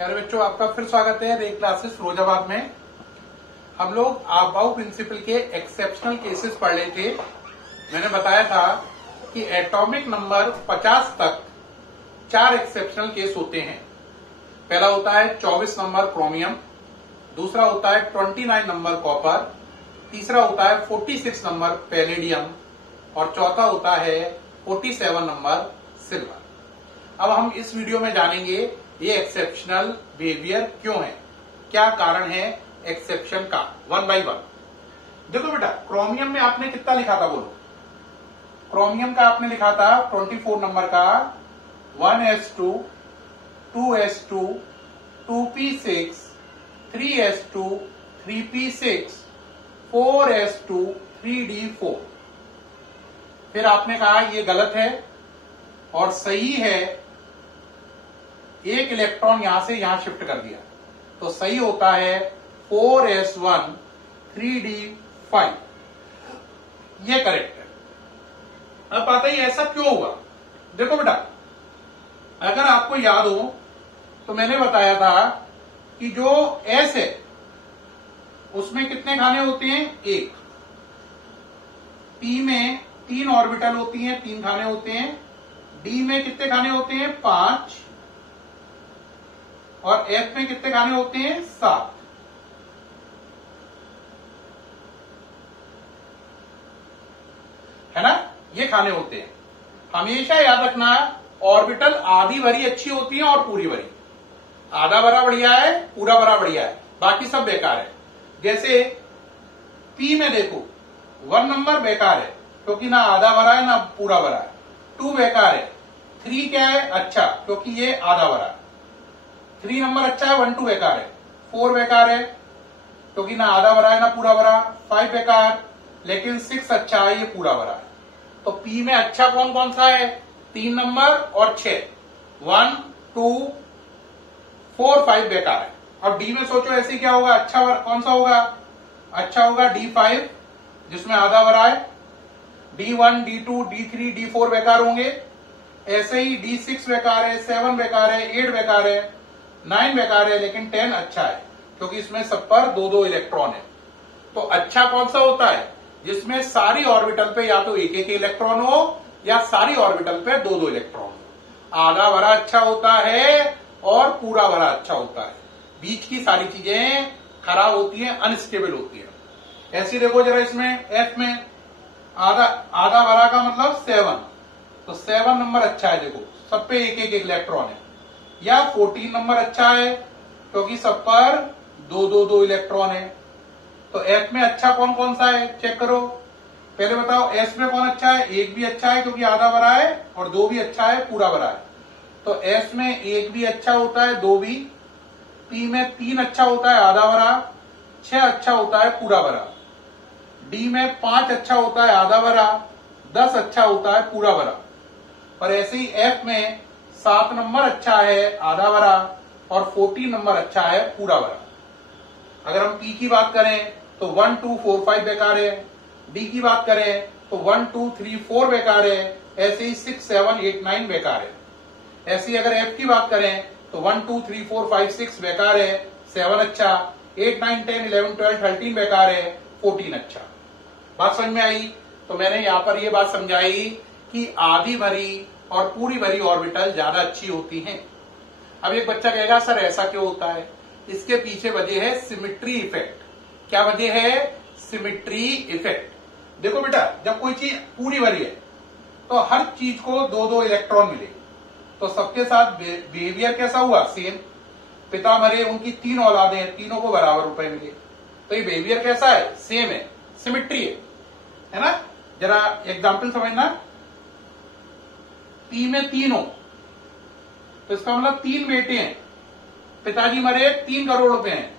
प्यारे बच्चों, आपका फिर स्वागत है रे क्लासेस फिरोजाबाद में। हम लोग आबाउ प्रिंसिपल के एक्सेप्शनल केसेस पढ़ रहे थे। मैंने बताया था कि एटॉमिक नंबर 50 तक 4 एक्सेप्शनल केस होते हैं। पहला होता है 24 नंबर क्रोमियम, दूसरा होता है 29 नंबर कॉपर, तीसरा होता है 46 नंबर पैलेडियम और चौथा होता है 47 नंबर सिल्वर। अब हम इस वीडियो में जानेंगे ये एक्सेप्शनल बिहेवियर क्यों है, क्या कारण है एक्सेप्शन का, वन बाय वन। देखो बेटा, क्रोमियम में आपने कितना लिखा था बोलो। क्रोमियम का आपने लिखा था 24 नंबर का 1s2 2s2 2p6 3s2 3p6 4s2 3d4। फिर आपने कहा ये गलत है और सही है, एक इलेक्ट्रॉन यहां से यहां शिफ्ट कर दिया, तो सही होता है 4s1 3d5। ये करेक्ट है। अब पता ही ऐसा क्यों हुआ। देखो बेटा, अगर आपको याद हो तो मैंने बताया था कि जो S है उसमें कितने खाने होते हैं, एक। P में 3 ऑर्बिटल होती हैं, 3 खाने होते हैं। D में कितने खाने होते हैं, 5। और F में कितने खाने होते हैं, 7। है ना, ये खाने होते हैं। हमेशा याद रखना, ऑर्बिटल आधी भरी अच्छी होती है और पूरी भरी। आधा भरा बढ़िया है, पूरा भरा बढ़िया है, बाकी सब बेकार है। जैसे P में देखो 1 नंबर बेकार है क्योंकि ना आधा भरा है ना पूरा भरा है। 2 बेकार है। 3 क्या है, अच्छा, क्योंकि ये आधा भरा है। 3 नंबर अच्छा है, 1 2 बेकार है। 4 बेकार है क्योंकि ना आधा भरा है ना पूरा भरा। 5 बेकार, लेकिन 6 अच्छा है, ये पूरा भरा है। तो P में अच्छा कौन कौन सा है, 3 नंबर और 6। 1 2 4 5 बेकार है। अब D में सोचो ऐसे क्या होगा, अच्छा कौन सा होगा, अच्छा होगा D5 जिसमें आधा भरा है। D1 D2 D3 D4 बेकार होंगे। ऐसे ही D6 बेकार है, 7 बेकार है, 8 बेकार है, 9 बेकार है, लेकिन 10 अच्छा है क्योंकि इसमें सब पर 2-2 इलेक्ट्रॉन है। तो अच्छा कौन सा होता है, जिसमें सारी ऑर्बिटल पे या तो एक एक इलेक्ट्रॉन हो या सारी ऑर्बिटल पे 2-2 इलेक्ट्रॉन हो। आधा भरा अच्छा होता है और पूरा भरा अच्छा होता है। बीच की सारी चीजें खराब होती हैं, अनस्टेबल होती है। ऐसी देखो जरा, इसमें F में आधा भरा का मतलब 7, तो 7 नंबर अच्छा है। देखो सब पे एक एक इलेक्ट्रॉन है। या 14 नंबर अच्छा है क्योंकि सब पर 2-2 इलेक्ट्रॉन है। तो F में अच्छा कौन कौन सा है, चेक करो। पहले बताओ S में कौन अच्छा है, 1 भी अच्छा है क्योंकि आधा भरा है, और 2 भी अच्छा है, पूरा भरा है। तो S में 1 भी अच्छा होता है, 2 भी। P में 3 अच्छा होता है, आधा भरा। 6 अच्छा होता है, पूरा भरा। D में 5 अच्छा होता है, आधा भरा। 10 अच्छा होता है, पूरा भरा। और ऐसे ही F में 7 नंबर अच्छा है, आधा भरा, और 14 नंबर अच्छा है, पूरा भरा। अगर हम P की बात करें तो 1 2 4 5 बेकार है। D की बात करें तो 1 2 3 4 बेकार है। ऐसे ही 6 7 8 9 बेकार है। ऐसे ही अगर F की बात करें तो 1 2 3 4 5 6 बेकार है, 7 अच्छा, 8 9 10 11 12 13 बेकार है, 14 अच्छा। बात समझ में आई। तो मैंने यहां पर ये बात समझाई कि आधी भरी और पूरी भरी ऑर्बिटल ज्यादा अच्छी होती हैं। अब एक बच्चा कहेगा सर ऐसा क्यों होता है, इसके पीछे वजह है सिमिट्री इफेक्ट। क्या वजह है, सिमिट्री इफेक्ट। देखो बेटा, जब कोई चीज पूरी भरी है तो हर चीज को 2-2 इलेक्ट्रॉन मिले, तो सबके साथ बिहेवियर कैसा हुआ, सेम। पिता मरे, उनकी 3 औलादें हैं, तीनों को बराबर रुपए मिले, तो ये बिहेवियर कैसा है, सेम है, सिमिट्री है ना। जरा एग्जाम्पल समझना। P में 3 हो तो इसका मतलब 3 बेटे हैं, पिताजी मरे, 3 करोड़ रुपए हैं।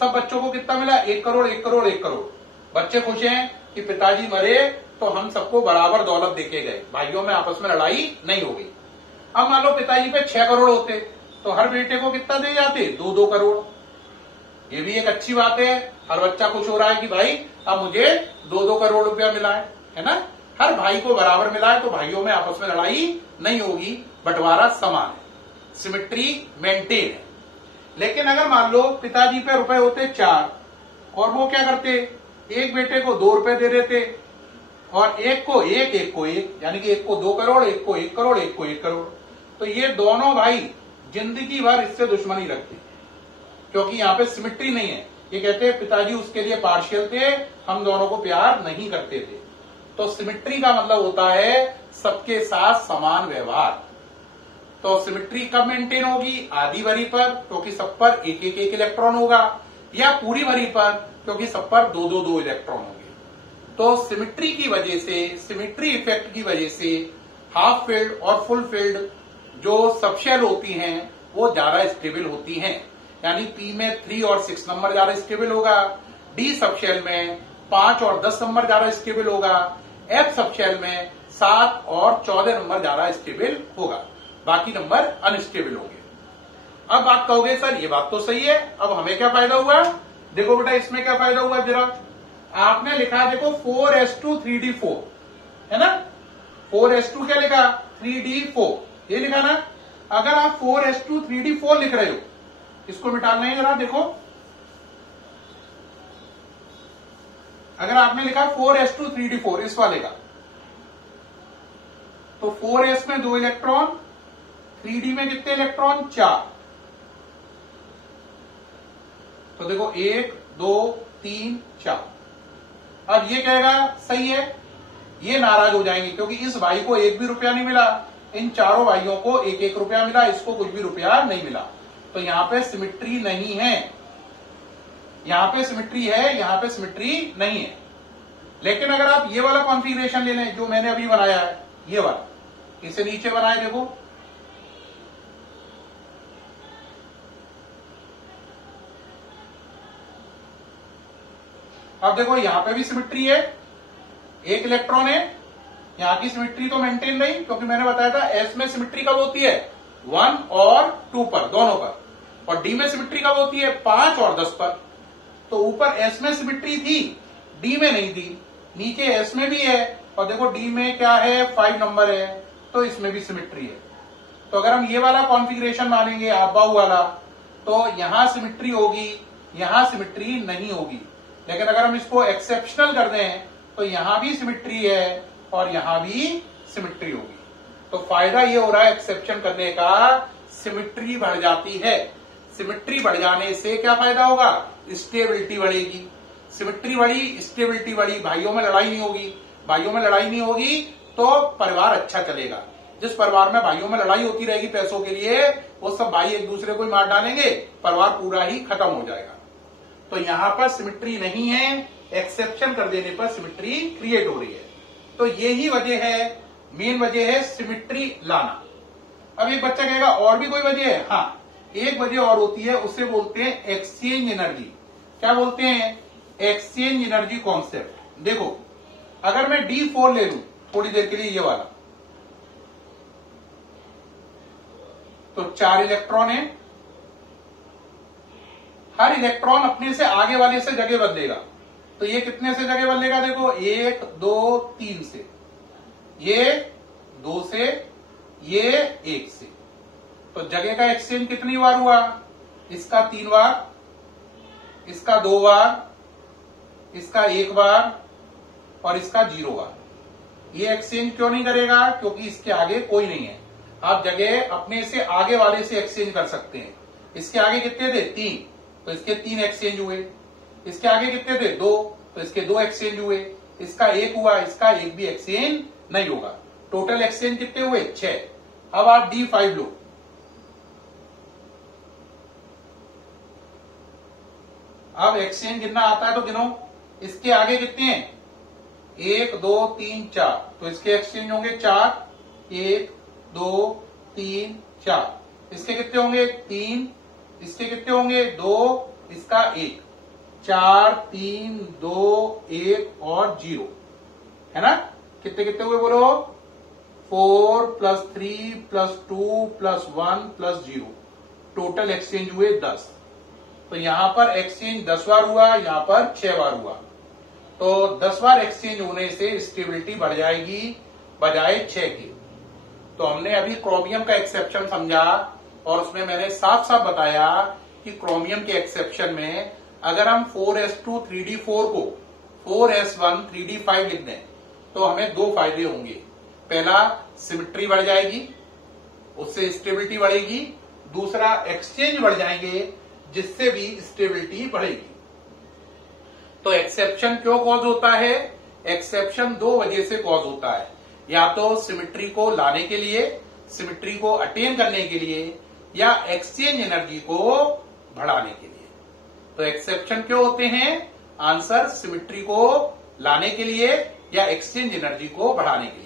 सब बच्चों को कितना मिला, 1 करोड़ 1 करोड़ 1 करोड़। बच्चे खुश हैं कि पिताजी मरे तो हम सबको बराबर दौलत देके गए, भाइयों में आपस में लड़ाई नहीं हो गई। अब मान लो पिताजी पे 6 करोड़ होते तो हर बेटे को कितना दे जाते, 2-2 करोड़। ये भी एक अच्छी बात है, हर बच्चा खुश हो रहा है कि भाई अब मुझे 2-2 करोड़ रुपया मिला है ना। हर भाई को बराबर मिला है तो भाइयों में आपस में लड़ाई नहीं होगी, बंटवारा समान है, सिमिट्री मेंटेन है। लेकिन अगर मान लो पिताजी पे रुपए होते 4 और वो क्या करते, एक बेटे को 2 रुपए दे देते और एक को एक, यानी कि एक को 2 करोड़, एक को 1 करोड़, एक को 1 करोड़, तो ये दोनों भाई जिंदगी भर इससे दुश्मनी रखते, क्योंकि यहाँ पे सिमिट्री नहीं है। ये कहते हैं पिताजी उसके लिए पार्शियल थे, हम दोनों को प्यार नहीं करते थे। तो सिमिट्री का मतलब होता है सबके साथ समान व्यवहार। तो सिमिट्री कब मेंटेन होगी, आधी भरी पर, क्योंकि सब पर एक इलेक्ट्रॉन होगा, या पूरी भरी पर, क्योंकि सब पर दो इलेक्ट्रॉन होंगे। तो सिमिट्री की वजह से, सिमिट्री इफेक्ट की वजह से हाफ फिल्ड और फुल फिल्ड जो सबशेल होती हैं वो ज्यादा स्टेबल होती हैं। यानी पी में 3 और 6 नंबर ज्यादा स्टेबल होगा, डी सबशेल में 5 और 10 नंबर ज्यादा स्टेबल होगा, एफ सबशेल में 7 और 14 नंबर ज्यादा स्टेबल होगा, बाकी नंबर अनस्टेबल होंगे। अब बात कहोगे सर ये बात तो सही है, अब हमें क्या फायदा हुआ? देखो बेटा इसमें क्या फायदा हुआ, जरा आपने लिखा देखो 4s2 3d4 है ना, 4s2 क्या लिखा 3d4, ये लिखा ना। अगर आप 4s2 3d4 लिख रहे हो, इसको मिटाना है जरा देखो, अगर आपने लिखा 4s2 3d4 इस वाले का, तो 4s में 2 इलेक्ट्रॉन, 3d में कितने इलेक्ट्रॉन 4, तो देखो 1 2 3 4। अब ये कहेगा सही है, ये नाराज हो जाएंगे क्योंकि इस भाई को 1 भी रुपया नहीं मिला, इन चारों भाइयों को 1 रुपया मिला, इसको कुछ भी रुपया नहीं मिला। तो यहां पे सिमिट्री नहीं है, यहां पे सिमिट्री है, यहां पे सिमिट्री नहीं है। लेकिन अगर आप ये वाला कॉन्फ़िगरेशन ले लें जो मैंने अभी बनाया है, ये वाला, इसे नीचे बनाए देखो, अब देखो यहां पे भी सिमिट्री है, 1 इलेक्ट्रॉन है, यहां की सिमिट्री तो मेंटेन रही, क्योंकि मैंने बताया था एस में सिमिट्री कब होती है 1 और 2 पर, दोनों पर, और डी में सिमिट्री कब होती है 5 और 10 पर। तो ऊपर एस में सिमिट्री थी, डी में नहीं थी, नीचे एस में भी है, और देखो डी में क्या है 5 नंबर है, तो इसमें भी सिमिट्री है। तो अगर हम ये वाला कॉन्फ़िगरेशन मानेंगे आबाऊ वाला, तो यहां सिमिट्री होगी, यहां सिमिट्री नहीं होगी। लेकिन अगर हम इसको एक्सेप्शनल कर दें तो यहां भी सिमिट्री है और यहां भी सिमिट्री होगी। तो फायदा ये हो रहा है एक्सेप्शन करने का, सिमिट्री बढ़ जाती है। सिमिट्री बढ़ जाने से क्या फायदा होगा, स्टेबिलिटी बढ़ेगी। सिमिट्री बढ़ी, स्टेबिलिटी बढ़ी, भाइयों में लड़ाई नहीं होगी, भाइयों में लड़ाई नहीं होगी तो परिवार अच्छा चलेगा। जिस परिवार में भाइयों में लड़ाई होती रहेगी पैसों के लिए, वो सब भाई एक दूसरे को ही मार डालेंगे, परिवार पूरा ही खत्म हो जाएगा। तो यहां पर सिमिट्री नहीं है, एक्सेप्शन कर देने पर सिमिट्री क्रिएट हो रही है। तो यही वजह है, मेन वजह है सिमिट्री लाना। अब एक बच्चा कहेगा और भी कोई वजह है? हाँ, एक वजह और होती है, उसे बोलते हैं एक्सचेंज एनर्जी। क्या बोलते हैं? Exchange energy concept. देखो अगर मैं D4 ले लूं थोड़ी देर के लिए, ये वाला, तो 4 इलेक्ट्रॉन है, हर इलेक्ट्रॉन अपने से आगे वाले से जगह बदलेगा। तो ये कितने से जगह बदलेगा? देखो 1 2 3 से, ये 2 से, ये 1 से। तो जगह का एक्सचेंज कितनी बार हुआ? इसका 3 बार, इसका 2 बार, इसका 1 बार और इसका 0 बार। ये एक्सचेंज क्यों नहीं करेगा? क्योंकि इसके आगे कोई नहीं है। आप जगह अपने से आगे वाले से एक्सचेंज कर सकते हैं। इसके आगे कितने थे? 3, तो इसके 3 एक्सचेंज हुए। इसके आगे कितने थे? 2, तो इसके 2 एक्सचेंज हुए। इसका 1 हुआ, इसका 1 भी एक्सचेंज नहीं होगा। टोटल एक्सचेंज कितने हुए? 6। अब आप D5 लो, अब एक्सचेंज गिनना आता है तो गिनो। इसके आगे कितने हैं? 1 2 3 4, तो इसके एक्सचेंज होंगे 4, 1 2 3 4। इसके कितने होंगे? 3, इसके कितने होंगे? 2, इसका 1, 4 3 2 1 और 0, है ना? कितने कितने हुए बोलो? 4 + 3 + 2 + 1 + 0। टोटल एक्सचेंज हुए 10। तो यहां पर एक्सचेंज 10 बार हुआ, यहां पर 6 बार हुआ। तो 10 बार एक्सचेंज होने से स्टेबिलिटी बढ़ जाएगी बजाय 6 की। तो हमने अभी क्रोमियम का एक्सेप्शन समझा और उसमें मैंने साफ साफ बताया कि क्रोमियम के एक्सेप्शन में अगर हम 4s2 3d4 को 4s1 3d5 लिख दें तो हमें दो फायदे होंगे। पहला, सिमेट्री बढ़ जाएगी, उससे स्टेबिलिटी बढ़ेगी। दूसरा, एक्सचेंज बढ़ जाएंगे, जिससे भी स्टेबिलिटी बढ़ेगी। तो एक्सेप्शन क्यों कॉज होता है? एक्सेप्शन दो वजह से कॉज होता है, या तो सिमेट्री को लाने के लिए, सिमेट्री को अटेन करने के लिए, या एक्सचेंज एनर्जी को बढ़ाने के लिए। तो एक्सेप्शन क्यों होते हैं? आंसर, सिमेट्री को लाने के लिए या एक्सचेंज एनर्जी को बढ़ाने के लिए।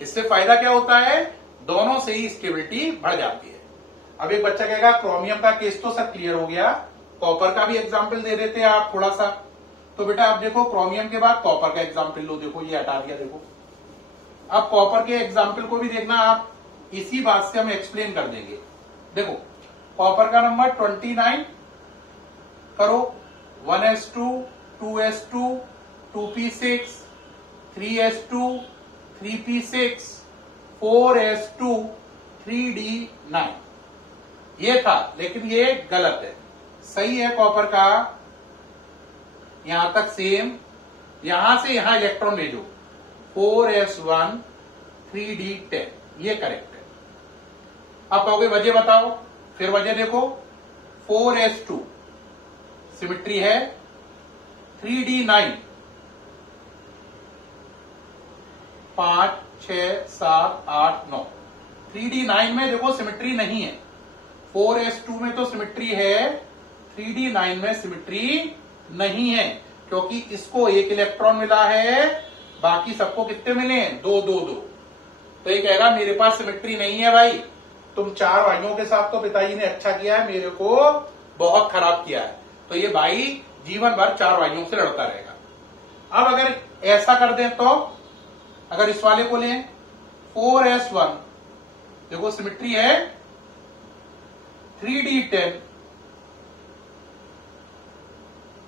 इससे फायदा क्या होता है? दोनों से ही स्टेबिलिटी बढ़ जाती है। अब एक बच्चा कहेगा क्रोमियम का केस तो सर क्लियर हो गया, कॉपर का भी एग्जाम्पल दे देते हैं आप थोड़ा सा। तो बेटा आप देखो, क्रोमियम के बाद कॉपर का एग्जाम्पल लो। देखो ये हटा दिया। देखो अब कॉपर के एग्जाम्पल को भी देखना आप, इसी बात से हम एक्सप्लेन कर देंगे। देखो कॉपर का नंबर 29 करो, 1s2 2s2 2p6 3s2 3p6 4s2 3d9 ये था, लेकिन ये गलत है। सही है कॉपर का यहां तक सेम, यहां से यहां इलेक्ट्रॉन भेजो 4s1 3d10, ये करेक्ट है। अब कहोगे वजह बताओ, फिर वजह देखो, 4s2 सिमेट्री है, 3d9 5 6 7 8 9, 3d9 में देखो सिमेट्री नहीं है। 4s2 में तो सिमेट्री है, 3d9 में सिमेट्री नहीं है, क्योंकि इसको एक इलेक्ट्रॉन मिला है, बाकी सबको कितने मिले हैं? 2 2 2। तो ये कह रहा मेरे पास सिमेट्री नहीं है भाई, तुम 4 भाइयों के साथ तो पिताजी ने अच्छा किया है, मेरे को बहुत खराब किया है। तो ये भाई जीवन भर 4 भाइयों से लड़ता रहेगा। अब अगर ऐसा कर दें तो, अगर इस वाले को लें 4s1, देखो सिमेट्री है, 3d10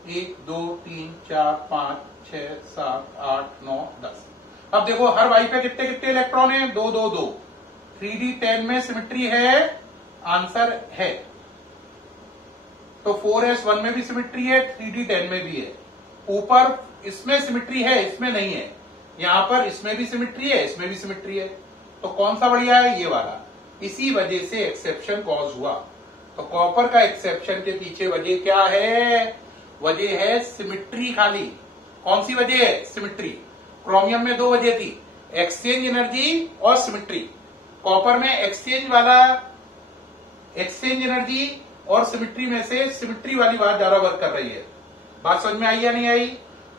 1 2 3 4 5 6 7 8 9 10। अब देखो हर भाई पे कितने कितने इलेक्ट्रॉन है? 2 2 2। 3d10 में सिमेट्री है, आंसर है। तो 4s1 में भी सिमेट्री है, 3d10 में भी है। ऊपर इसमें सिमेट्री है, इसमें नहीं है। यहां पर इसमें भी सिमेट्री है, इसमें भी सिमेट्री है। तो कौन सा बढ़िया है? ये वाला। इसी वजह से एक्सेप्शन कॉज हुआ। तो कॉपर का एक्सेप्शन के पीछे वजह क्या है? वजह है सिमेट्री खाली। कौन सी वजह है? सिमेट्री। क्रोमियम में 2 वजह थी, एक्सचेंज एनर्जी और सिमेट्री। कॉपर में एक्सचेंज एनर्जी और सिमेट्री में से सिमेट्री वाली बात ज्यादा वर्क कर रही है। बात समझ में आई या नहीं आई?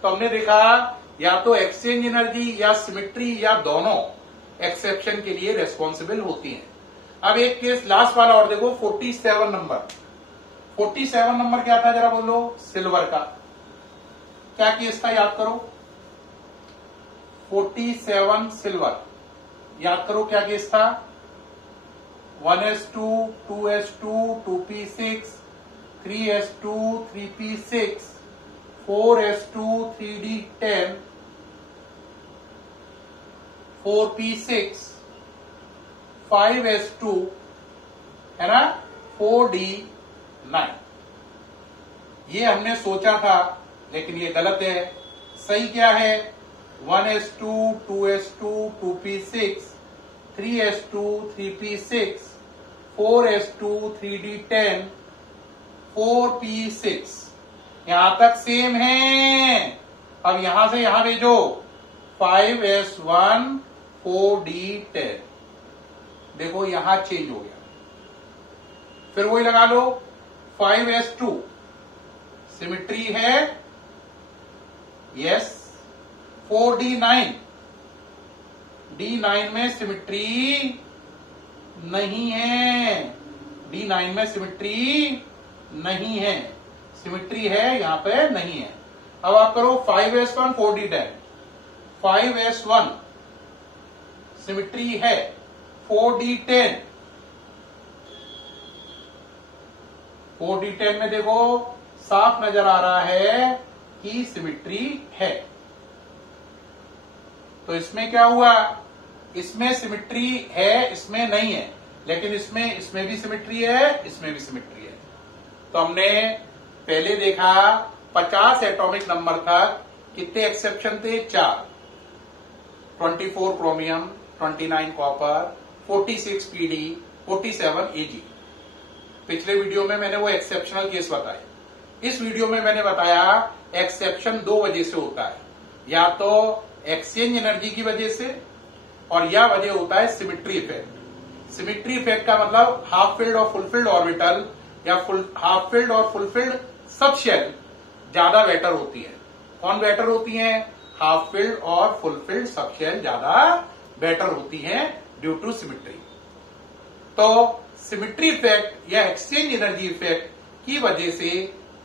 तो हमने देखा या तो एक्सचेंज एनर्जी या सिमेट्री या दोनों एक्सेप्शन के लिए रेस्पॉन्सिबल होती हैं। अब एक केस लास्ट वाला और देखो, 47 नंबर। 47 नंबर क्या था जरा बोलो? सिल्वर का। क्या केस था याद करो? 47 सिल्वर, याद करो क्या केस था? 1s2 2s2 2p6 3s2 3p6 4s2 3d10 4p6 5s2 है ना 4d9। ये हमने सोचा था, लेकिन ये गलत है। सही क्या है? 1s2 2s2 2p6 3s2 3p6 4s2 3d10 4p6, यहां तक सेम है। अब यहां से यहां भेजो 5s1 4d10, देखो यहां चेंज हो गया। फिर वही लगा लो 5s2 सिमेट्री है, यस। 4d9, d9 में सिमेट्री नहीं है, d9 में सिमेट्री नहीं है, सिमेट्री है यहां पे नहीं है। अब आप करो 5s1 4d10, 5s1 सिमेट्री है, 4d10 4d10 में देखो साफ नजर आ रहा है कि सिमेट्री है। तो इसमें क्या हुआ? इसमें सिमेट्री है, इसमें नहीं है, लेकिन इसमें भी सिमेट्री है, इसमें भी सिमेट्री है। तो हमने पहले देखा 50 एटॉमिक नंबर तक कितने एक्सेप्शन थे? 4। 24 क्रोमियम, 29 कॉपर, 46 पीडी, 47 एजी। पिछले वीडियो में मैंने वो एक्सेप्शनल केस बताए। इस वीडियो में मैंने बताया एक्सेप्शन 2 वजह से होता है, या तो एक्सचेंज एनर्जी की वजह से, और या वजह होता है सिमिट्री इफेक्ट। सिमिट्री इफेक्ट का मतलब हाफ फिल्ड और फुलफिल्ड ऑर्बिटल या हाफ फिल्ड और फुलफिल्ड सब शेल ज्यादा बेटर होती है। कौन बेटर होती है? हाफ फिल्ड और फुलफिल्ड सब शेल ज्यादा बेटर होती हैं ड्यू टू सिमिट्री। तो सिमिट्री इफेक्ट या एक्सचेंज एनर्जी इफेक्ट की वजह से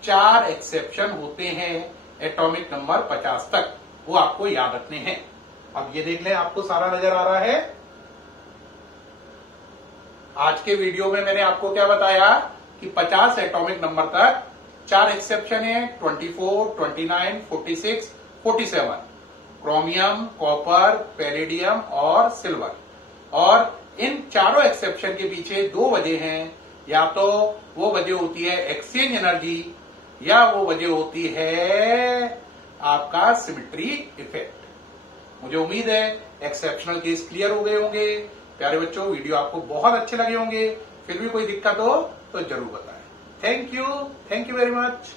4 एक्सेप्शन होते हैं एटॉमिक नंबर 50 तक, वो आपको याद रखने हैं। अब ये देख लें, आपको सारा नजर आ रहा है। आज के वीडियो में मैंने आपको क्या बताया कि 50 एटॉमिक नंबर तक 4 एक्सेप्शन है, 24, 29, 46, 47। क्रोमियम, कॉपर, पैलेडियम और सिल्वर। और इन चारों एक्सेप्शन के पीछे 2 वजह हैं। या तो वो वजह होती है एक्सचेंज एनर्जी, या वो वजह होती है आपका सिमिट्री इफेक्ट। मुझे उम्मीद है एक्सेप्शनल केस क्लियर हो गए होंगे। प्यारे बच्चों, वीडियो आपको बहुत अच्छे लगे होंगे। फिर भी कोई दिक्कत हो तो जरूर बताएं। Thank you very much.